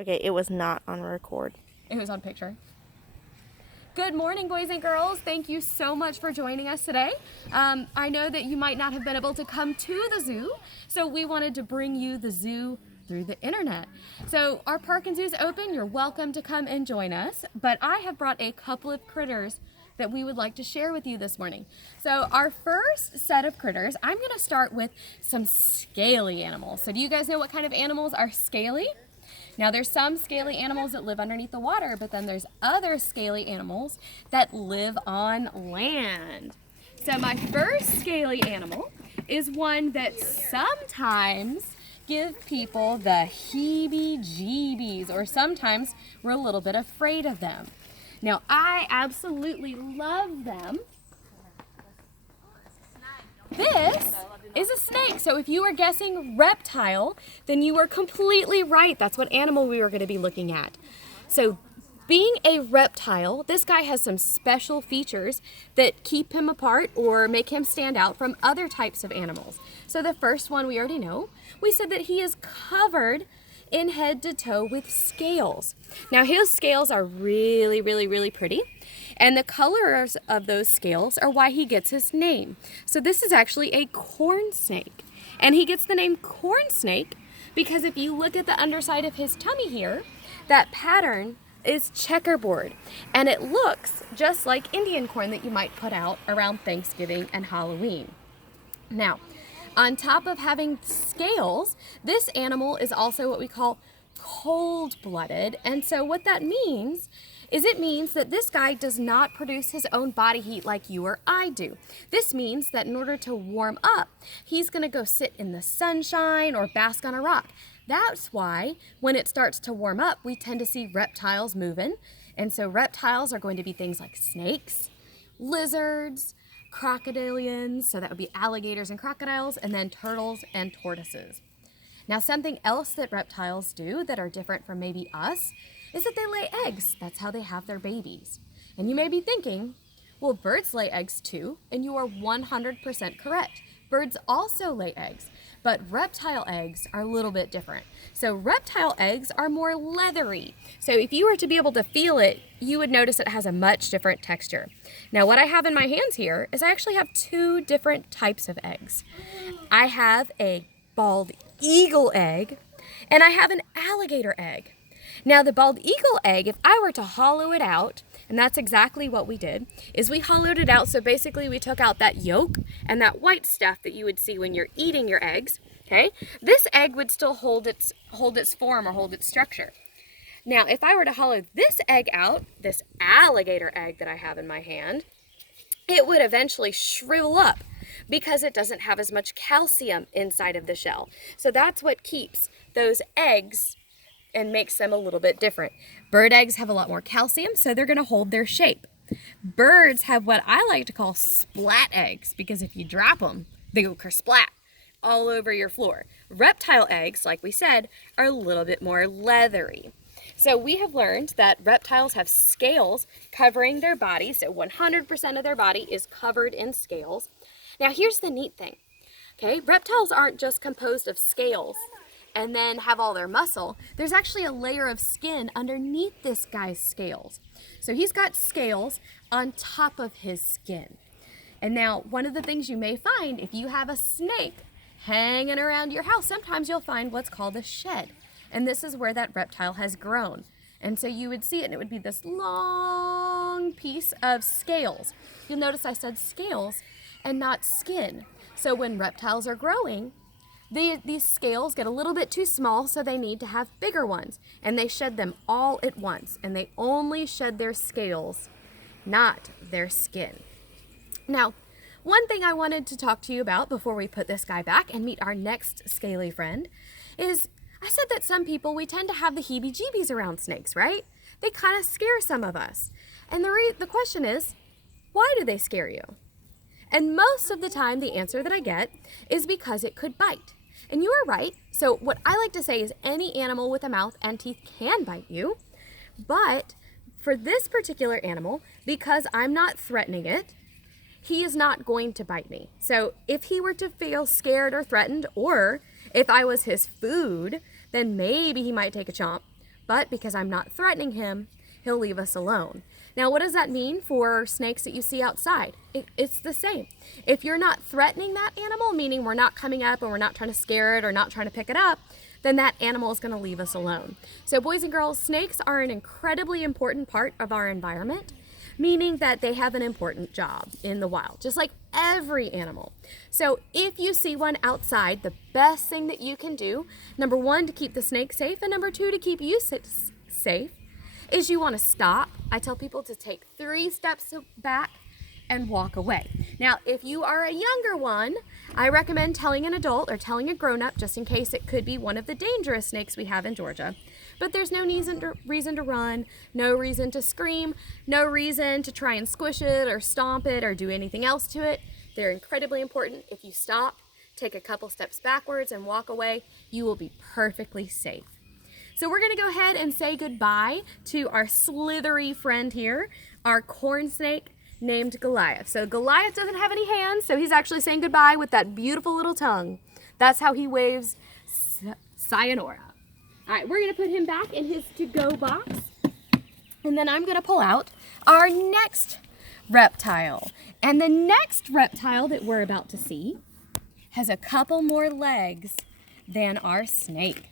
Okay, it was not on record. It was on picture. Good morning, boys and girls. Thank you so much for joining us today. I know that you might not have been able to come to the zoo, so we wanted to bring you the zoo through the internet. So our park and zoo is open. You're welcome to come and join us, but I have brought a couple of critters that we would like to share with you this morning. So our first set of critters, I'm going to start with some scaly animals. So do you guys know what kind of animals are scaly? Now there's some scaly animals that live underneath the water, but then there's other scaly animals that live on land. So my first scaly animal is one that sometimes give people the heebie-jeebies, or sometimes we're a little bit afraid of them. Now I absolutely love them. This is a snake. So if you were guessing reptile, then you were completely right. That's what animal we were going to be looking at. So being a reptile, this guy has some special features that keep him apart or make him stand out from other types of animals. So the first one we already know. We said that he is covered in head to toe with scales. Now his scales are really, really, really pretty. And the colors of those scales are why he gets his name. So this is actually a corn snake. And he gets the name corn snake because if you look at the underside of his tummy here, that pattern is checkerboard. And it looks just like Indian corn that you might put out around Thanksgiving and Halloween. Now, on top of having scales, this animal is also what we call cold-blooded. And so what that means is it means that this guy does not produce his own body heat like you or I do. This means that in order to warm up, he's going to go sit in the sunshine or bask on a rock. That's why when it starts to warm up, we tend to see reptiles moving. And so reptiles are going to be things like snakes, lizards, crocodilians, so that would be alligators and crocodiles, and then turtles and tortoises. Now, something else that reptiles do that are different from maybe us is that they lay eggs. That's how they have their babies. And you may be thinking, well, birds lay eggs too, and you are 100% correct. Birds also lay eggs, but reptile eggs are a little bit different. So reptile eggs are more leathery. So if you were to be able to feel it, you would notice it has a much different texture. Now what I have in my hands here is I actually have two different types of eggs. I have a bald eagle egg, and I have an alligator egg. Now the bald eagle egg, if I were to hollow it out, and that's exactly what we did, is we hollowed it out. So basically we took out that yolk and that white stuff that you would see when you're eating your eggs, okay? This egg would still hold its form or hold its structure. Now if I were to hollow this egg out, this alligator egg that I have in my hand, it would eventually shrivel up because it doesn't have as much calcium inside of the shell. So that's what keeps those eggs and makes them a little bit different. Bird eggs have a lot more calcium, so they're going to hold their shape. Birds have what I like to call splat eggs, because if you drop them, they go kersplat all over your floor. Reptile eggs, like we said, are a little bit more leathery. So we have learned that reptiles have scales covering their body, so 100% of their body is covered in scales. Now here's the neat thing, okay? Reptiles aren't just composed of scales and then have all their muscle. There's actually a layer of skin underneath this guy's scales. So he's got scales on top of his skin. And now one of the things you may find if you have a snake hanging around your house, sometimes you'll find what's called a shed. And this is where that reptile has grown. And so you would see it and it would be this long piece of scales. You'll notice I said scales and not skin. So when reptiles are growing, these scales get a little bit too small, so they need to have bigger ones. And they shed them all at once. And they only shed their scales, not their skin. Now, one thing I wanted to talk to you about before we put this guy back and meet our next scaly friend is I said that some people, we tend to have the heebie-jeebies around snakes, right? They kind of scare some of us. And the question is, why do they scare you? And most of the time, the answer that I get is because it could bite. And you are right. So what I like to say is any animal with a mouth and teeth can bite you. But for this particular animal, because I'm not threatening it, he is not going to bite me. So if he were to feel scared or threatened, or if I was his food, then maybe he might take a chomp. but because I'm not threatening him, he'll leave us alone. Now, what does that mean for snakes that you see outside? It's the same. If you're not threatening that animal, meaning we're not coming up and we're not trying to scare it or not trying to pick it up, then that animal is going to leave us alone. So boys and girls, snakes are an incredibly important part of our environment, meaning that they have an important job in the wild, just like every animal. So if you see one outside, the best thing that you can do, number one, to keep the snake safe, and number two, to keep you safe, is you want to stop. I tell people to take 3 steps back and walk away. Now, if you are a younger one, I recommend telling an adult or telling a grown-up, just in case it could be one of the dangerous snakes we have in Georgia. But there's no reason to run, no reason to scream, no reason to try and squish it or stomp it or do anything else to it. They're incredibly important. If you stop, take a couple steps backwards and walk away, you will be perfectly safe. So we're gonna go ahead and say goodbye to our slithery friend here, our corn snake named Goliath. So Goliath doesn't have any hands, so he's actually saying goodbye with that beautiful little tongue. That's how he waves sayonara. All right, we're gonna put him back in his to-go box, and then I'm gonna pull out our next reptile. And the next reptile that we're about to see has a couple more legs than our snake.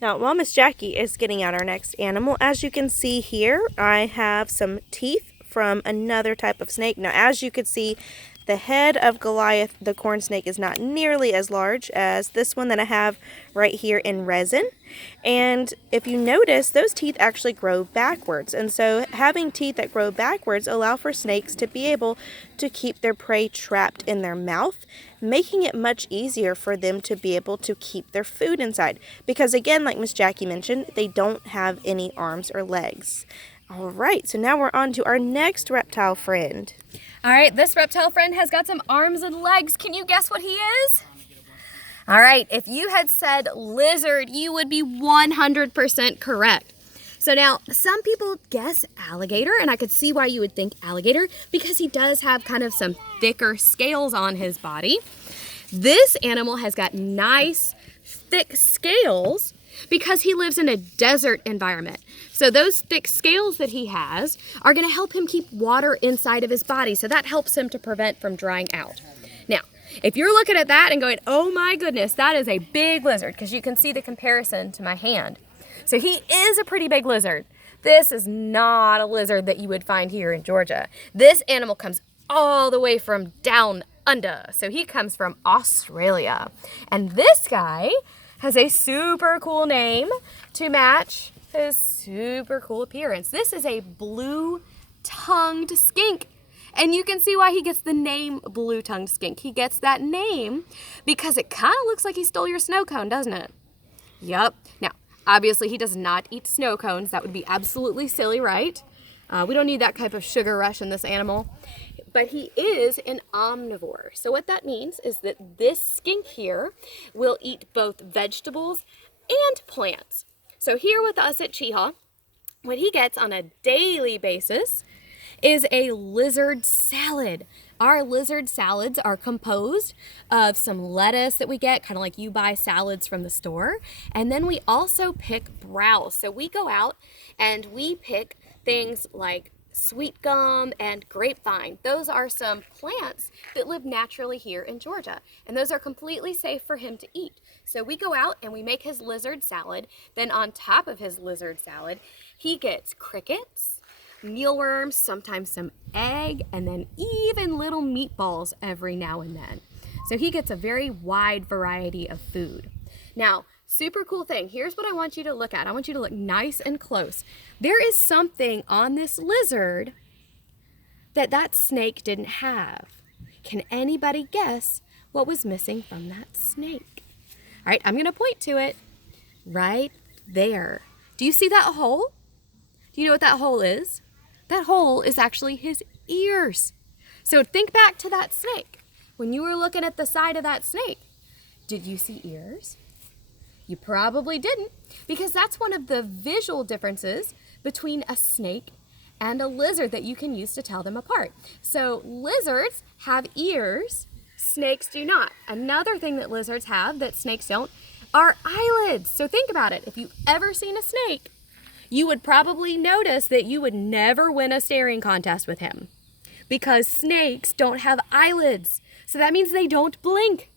Now, while Miss Jackie is getting out our next animal, as you can see here, I have some teeth from another type of snake. Now, as you can see, the head of Goliath, the corn snake, is not nearly as large as this one that I have right here in resin. And if you notice, those teeth actually grow backwards. And so having teeth that grow backwards allow for snakes to be able to keep their prey trapped in their mouth, making it much easier for them to be able to keep their food inside. Because again, like Miss Jackie mentioned, they don't have any arms or legs. All right, so now we're on to our next reptile friend. All right, this reptile friend has got some arms and legs. Can you guess what he is? All right, if you had said lizard, you would be 100% correct. So now, some people guess alligator, and I could see why you would think alligator, because he does have kind of some thicker scales on his body. This animal has got nice, thick scales because he lives in a desert environment. So those thick scales that he has are going to help him keep water inside of his body. So that helps him to prevent from drying out. Now, if you're looking at that and going, oh my goodness, that is a big lizard, because you can see the comparison to my hand. So he is a pretty big lizard. This is not a lizard that you would find here in Georgia. This animal comes all the way from down under. So he comes from Australia. And this guy has a super cool name to match his super cool appearance. This is a blue-tongued skink. And you can see why he gets the name blue-tongued skink. He gets that name because it kind of looks like he stole your snow cone, doesn't it? Yup. Now, obviously he does not eat snow cones. That would be absolutely silly, right? We don't need that type of sugar rush in this animal. But he is an omnivore. So what that means is that this skink here will eat both vegetables and plants. So here with us at Cheehaw, what he gets on a daily basis is a lizard salad. Our lizard salads are composed of some lettuce that we get, kind of like you buy salads from the store. And then we also pick browse. So we go out and we pick things like sweet gum and grapevine. Those are some plants that live naturally here in Georgia, and those are completely safe for him to eat. So we go out and we make his lizard salad. Then on top of his lizard salad, he gets crickets, mealworms, sometimes some egg, and then even little meatballs every now and then. So he gets a very wide variety of food. Now, super cool thing. Here's what I want you to look at. I want you to look nice and close. There is something on this lizard that snake didn't have. Can anybody guess what was missing from that snake? All right, I'm going to point to it right there. Do you see that hole? Do you know what that hole is? That hole is actually his ears. So think back to that snake. When you were looking at the side of that snake, did you see ears? You probably didn't, because that's one of the visual differences between a snake and a lizard that you can use to tell them apart. So lizards have ears, snakes do not. Another thing that lizards have that snakes don't are eyelids. So think about it. If you've ever seen a snake, you would probably notice that you would never win a staring contest with him because snakes don't have eyelids. So that means they don't blink.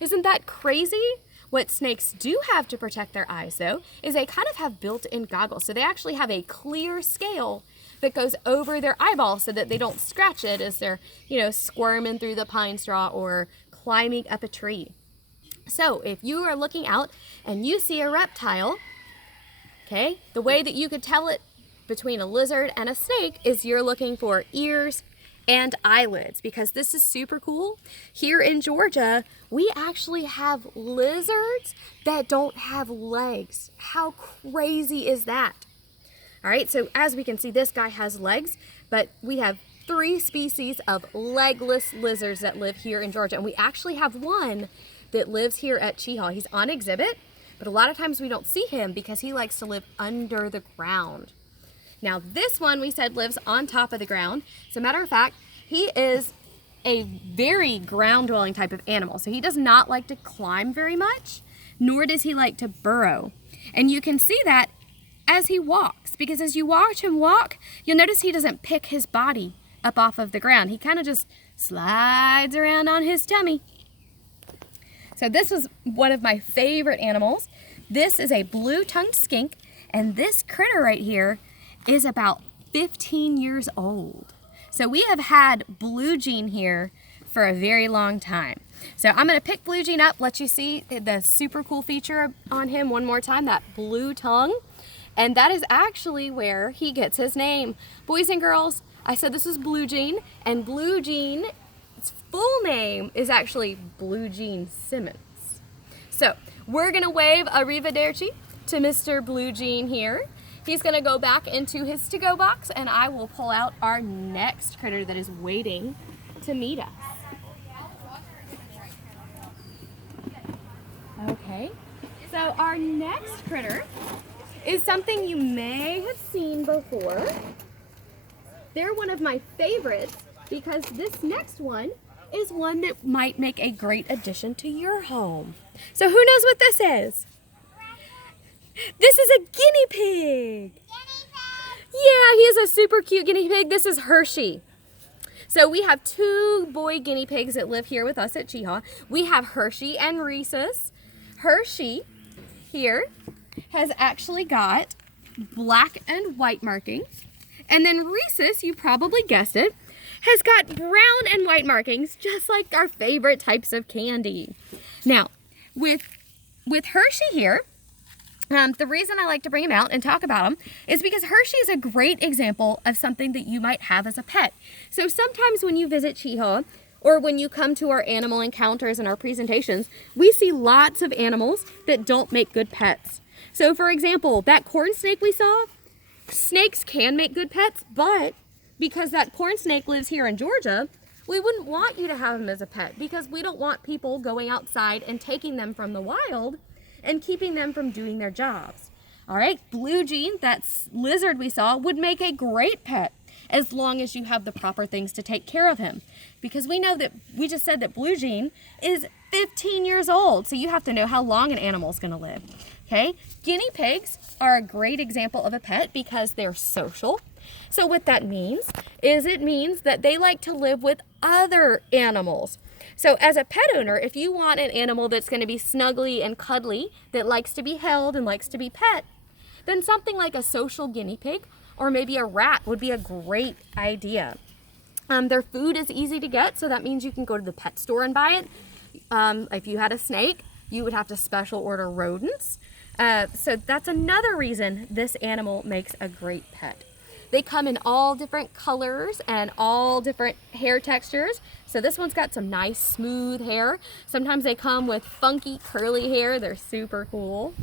Isn't that crazy? What snakes do have to protect their eyes, though, is they kind of have built-in goggles. So they actually have a clear scale that goes over their eyeball so that they don't scratch it as they're, squirming through the pine straw or climbing up a tree. So if you are looking out and you see a reptile, okay, the way that you could tell it between a lizard and a snake is you're looking for ears and eyelids, because this is super cool. Here in Georgia, we actually have lizards that don't have legs. How crazy is that? All right, so as we can see, this guy has legs, but we have 3 species of legless lizards that live here in Georgia, and we actually have one that lives here at Cheaha. He's on exhibit, but a lot of times we don't see him because he likes to live under the ground. Now this one we said lives on top of the ground. As a matter of fact, he is a very ground dwelling type of animal. So he does not like to climb very much, nor does he like to burrow. And you can see that as he walks, because as you watch him walk, you'll notice he doesn't pick his body up off of the ground. He kind of just slides around on his tummy. So this was one of my favorite animals. This is a blue-tongued skink, and this critter right here is about 15 years old. So we have had Blue Jean here for a very long time. So I'm gonna pick Blue Jean up, let you see the super cool feature on him one more time, that blue tongue. And that is actually where he gets his name. Boys and girls, I said this is Blue Jean, and Blue Jean's full name is actually Blue Jean Simmons. So we're gonna wave arrivederci to Mr. Blue Jean here. He's gonna go back into his to-go box, and I will pull out our next critter that is waiting to meet us. Okay, so our next critter is something you may have seen before. They're one of my favorites because this next one is one that might make a great addition to your home. So who knows what this is? This is a guinea pig. Yeah, he is a super cute guinea pig. This is Hershey. So we have 2 boy guinea pigs that live here with us at Cheaha. We have Hershey and Rhesus. Hershey here has actually got black and white markings. And then Rhesus, you probably guessed it, has got brown and white markings, just like our favorite types of candy. Now, with Hershey here, the reason I like to bring him out and talk about him is because Hershey is a great example of something that you might have as a pet. So sometimes when you visit Cheaha, or when you come to our animal encounters and our presentations, we see lots of animals that don't make good pets. So for example, that corn snake we saw, snakes can make good pets, but because that corn snake lives here in Georgia, we wouldn't want you to have him as a pet because we don't want people going outside and taking them from the wild and keeping them from doing their jobs. All right, Blue Jean, that lizard we saw, would make a great pet as long as you have the proper things to take care of him. Because we know that, we just said that Blue Jean is 15 years old, so you have to know how long an animal is gonna live, okay? Guinea pigs are a great example of a pet because they're social. So what that means is it means that they like to live with other animals. So as a pet owner, if you want an animal that's going to be snuggly and cuddly, that likes to be held and likes to be pet, then something like a social guinea pig or maybe a rat would be a great idea. Their food is easy to get, so that means you can go to the pet store and buy it. If you had a snake, you would have to special order rodents. So that's another reason this animal makes a great pet. They come in all different colors and all different hair textures. So this one's got some nice smooth hair. Sometimes they come with funky curly hair. They're super cool.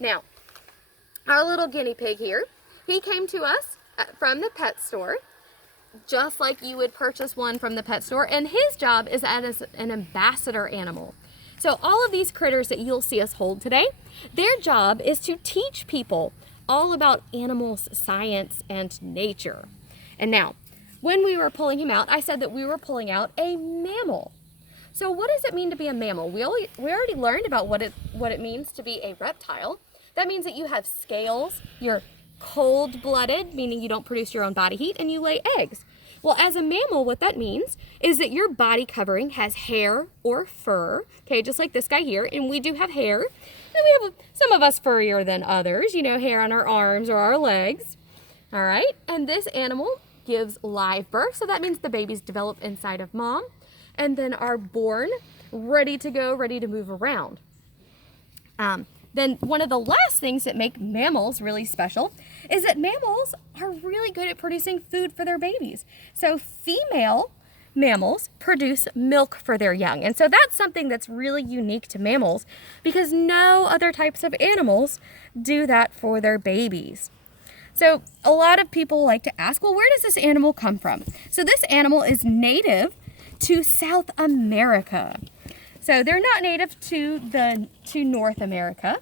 Now, our little guinea pig here, he came to us from the pet store, just like you would purchase one from the pet store. And his job is as an ambassador animal. So all of these critters that you'll see us hold today, their job is to teach people all about animals, science, and nature. And now, when we were pulling him out, I said that we were pulling out a mammal. So what does it mean to be a mammal? We already learned about what it means to be a reptile. That means that you have scales, you're cold-blooded, meaning you don't produce your own body heat, and you lay eggs. Well, as a mammal, what that means is that your body covering has hair or fur, okay, just like this guy here, and we do have hair. And we have some of us furrier than others, you know, hair on our arms or our legs. All right, and this animal gives live birth, so that means the babies develop inside of mom and then are born ready to go, ready to move around. Then one of the last things that make mammals really special is that mammals are really good at producing food for their babies. So female mammals produce milk for their young. And so that's something that's really unique to mammals because no other types of animals do that for their babies. So a lot of people like to ask, well, where does this animal come from? So this animal is native to South America. So they're not native to North America.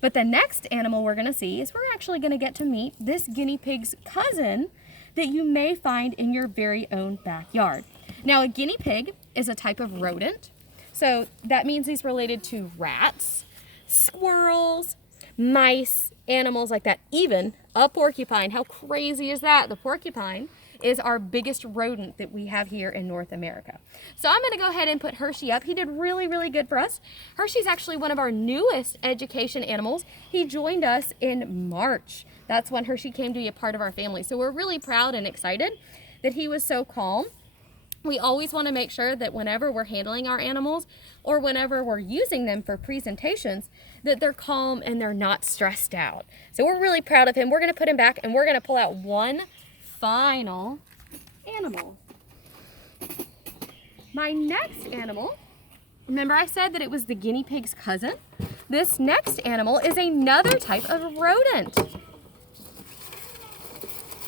But the next animal we're going to see is we're actually going to get to meet this guinea pig's cousin that you may find in your very own backyard. Now, a guinea pig is a type of rodent. So that means he's related to rats, squirrels, mice, animals like that, even a porcupine. How crazy is that? The porcupine is our biggest rodent that we have here in North America. So I'm going to go ahead and put Hershey up. He did really, really good for us. Hershey's actually one of our newest education animals. He joined us in March. That's when Hershey came to be a part of our family. So we're really proud and excited that he was so calm. We always want to make sure that whenever we're handling our animals or whenever we're using them for presentations, that they're calm and they're not stressed out. So we're really proud of him. We're going to put him back and we're going to pull out one final animal. My next animal, remember I said that it was the guinea pig's cousin? This next animal is another type of rodent.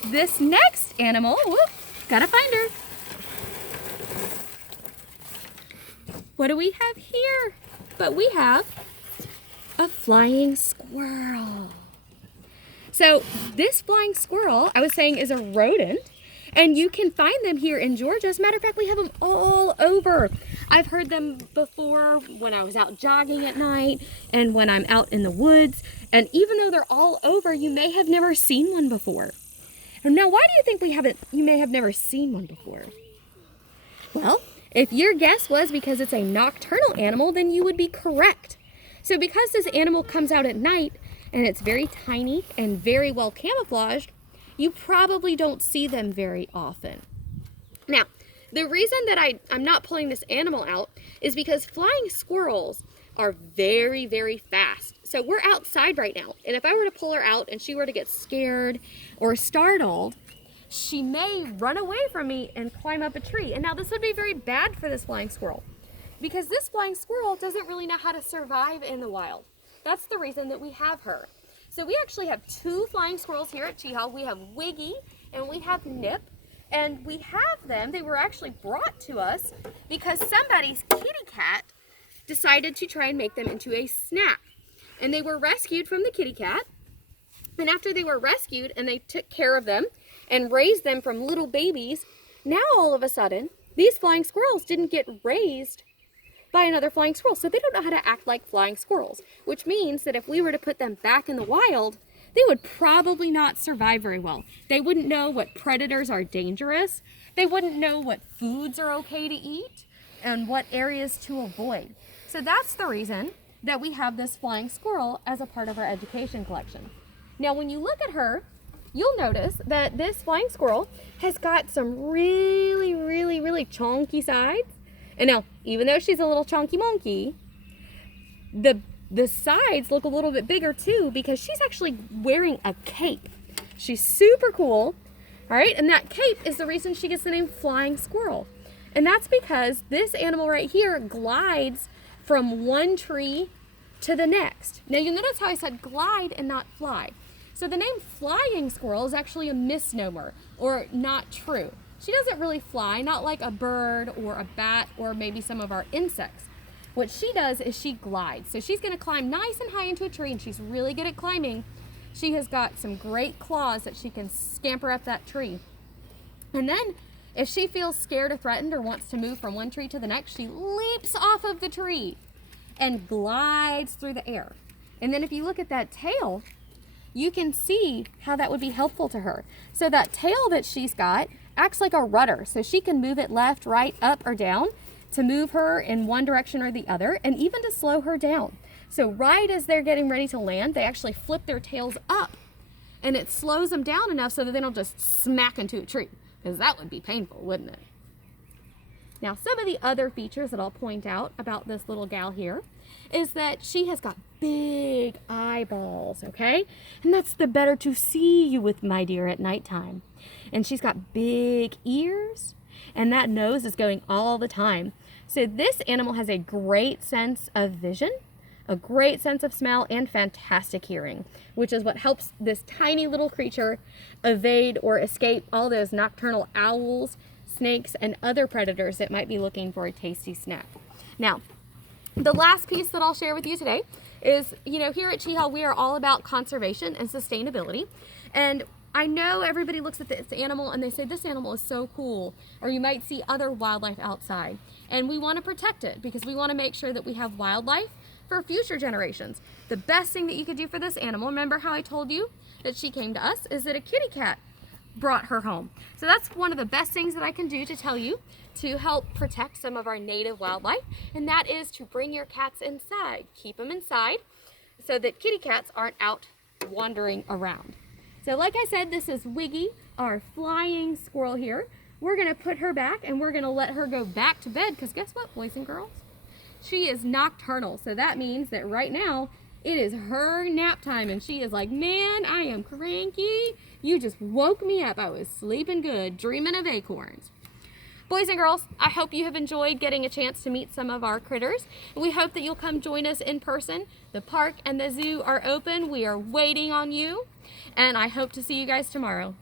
This next animal, whoop, gotta find her. What do we have here? But we have a flying squirrel. So this flying squirrel, I was saying, is a rodent, and you can find them here in Georgia. As a matter of fact, we have them all over. I've heard them before when I was out jogging at night and when I'm out in the woods. And even though they're all over, you may have never seen one before. Now, why do you think you may have never seen one before? Well, if your guess was because it's a nocturnal animal, then you would be correct. So because this animal comes out at night, and it's very tiny and very well camouflaged, you probably don't see them very often. Now, the reason that I'm not pulling this animal out is because flying squirrels are very, very fast. So we're outside right now, and if I were to pull her out and she were to get scared or startled, she may run away from me and climb up a tree. And now this would be very bad for this flying squirrel because this flying squirrel doesn't really know how to survive in the wild. That's the reason that we have her. So we actually have two flying squirrels here at Cheehaw. We have Wiggy and we have Nip. And we have them, they were actually brought to us because somebody's kitty cat decided to try and make them into a snack. And they were rescued from the kitty cat. And after they were rescued and they took care of them and raised them from little babies, now all of a sudden, these flying squirrels didn't get raised by another flying squirrel. So they don't know how to act like flying squirrels, which means that if we were to put them back in the wild, they would probably not survive very well. They wouldn't know what predators are dangerous. They wouldn't know what foods are okay to eat and what areas to avoid. So that's the reason that we have this flying squirrel as a part of our education collection. Now, when you look at her, you'll notice that this flying squirrel has got some really, really, really chunky sides. And now, even though she's a little chunky monkey, the sides look a little bit bigger too because she's actually wearing a cape. She's super cool, all right? And that cape is the reason she gets the name flying squirrel. And that's because this animal right here glides from one tree to the next. Now, you'll notice how I said glide and not fly. So the name flying squirrel is actually a misnomer or not true. She doesn't really fly, not like a bird or a bat or maybe some of our insects. What she does is she glides. So she's going to climb nice and high into a tree, and she's really good at climbing. She has got some great claws that she can scamper up that tree. And then If she feels scared or threatened or wants to move from one tree to the next, she leaps off of the tree and glides through the air. And then if you look at that tail, you can see how that would be helpful to her. So that tail that she's got acts like a rudder, so she can move it left, right, up, or down to move her in one direction or the other, and even to slow her down. So right as they're getting ready to land, they actually flip their tails up, and it slows them down enough so that they don't just smack into a tree, because that would be painful, wouldn't it? Now, some of the other features that I'll point out about this little gal here is that she has got big eyeballs, okay? And that's the better to see you with, my dear, at nighttime. And she's got big ears, and that nose is going all the time. So this animal has a great sense of vision, a great sense of smell, and fantastic hearing, which is what helps this tiny little creature evade or escape all those nocturnal owls, snakes, and other predators that might be looking for a tasty snack. Now, the last piece that I'll share with you today is, here at Cheehaw, we are all about conservation and sustainability. And I know everybody looks at this animal and they say, this animal is so cool, or you might see other wildlife outside. And we want to protect it because we want to make sure that we have wildlife for future generations. The best thing that you could do for this animal, remember how I told you that she came to us, is that a kitty cat brought her home. So that's one of the best things that I can do to tell you to help protect some of our native wildlife, and that is to bring your cats inside. Keep them inside so that kitty cats aren't out wandering around. So like I said, this is Wiggy, our flying squirrel here. We're gonna put her back and we're gonna let her go back to bed, because guess what, boys and girls? She is nocturnal, so that means that right now it is her nap time, and she is like, man, I am cranky. You just woke me up. I was sleeping good, dreaming of acorns. Boys and girls, I hope you have enjoyed getting a chance to meet some of our critters. We hope that you'll come join us in person. The park and the zoo are open. We are waiting on you, and I hope to see you guys tomorrow.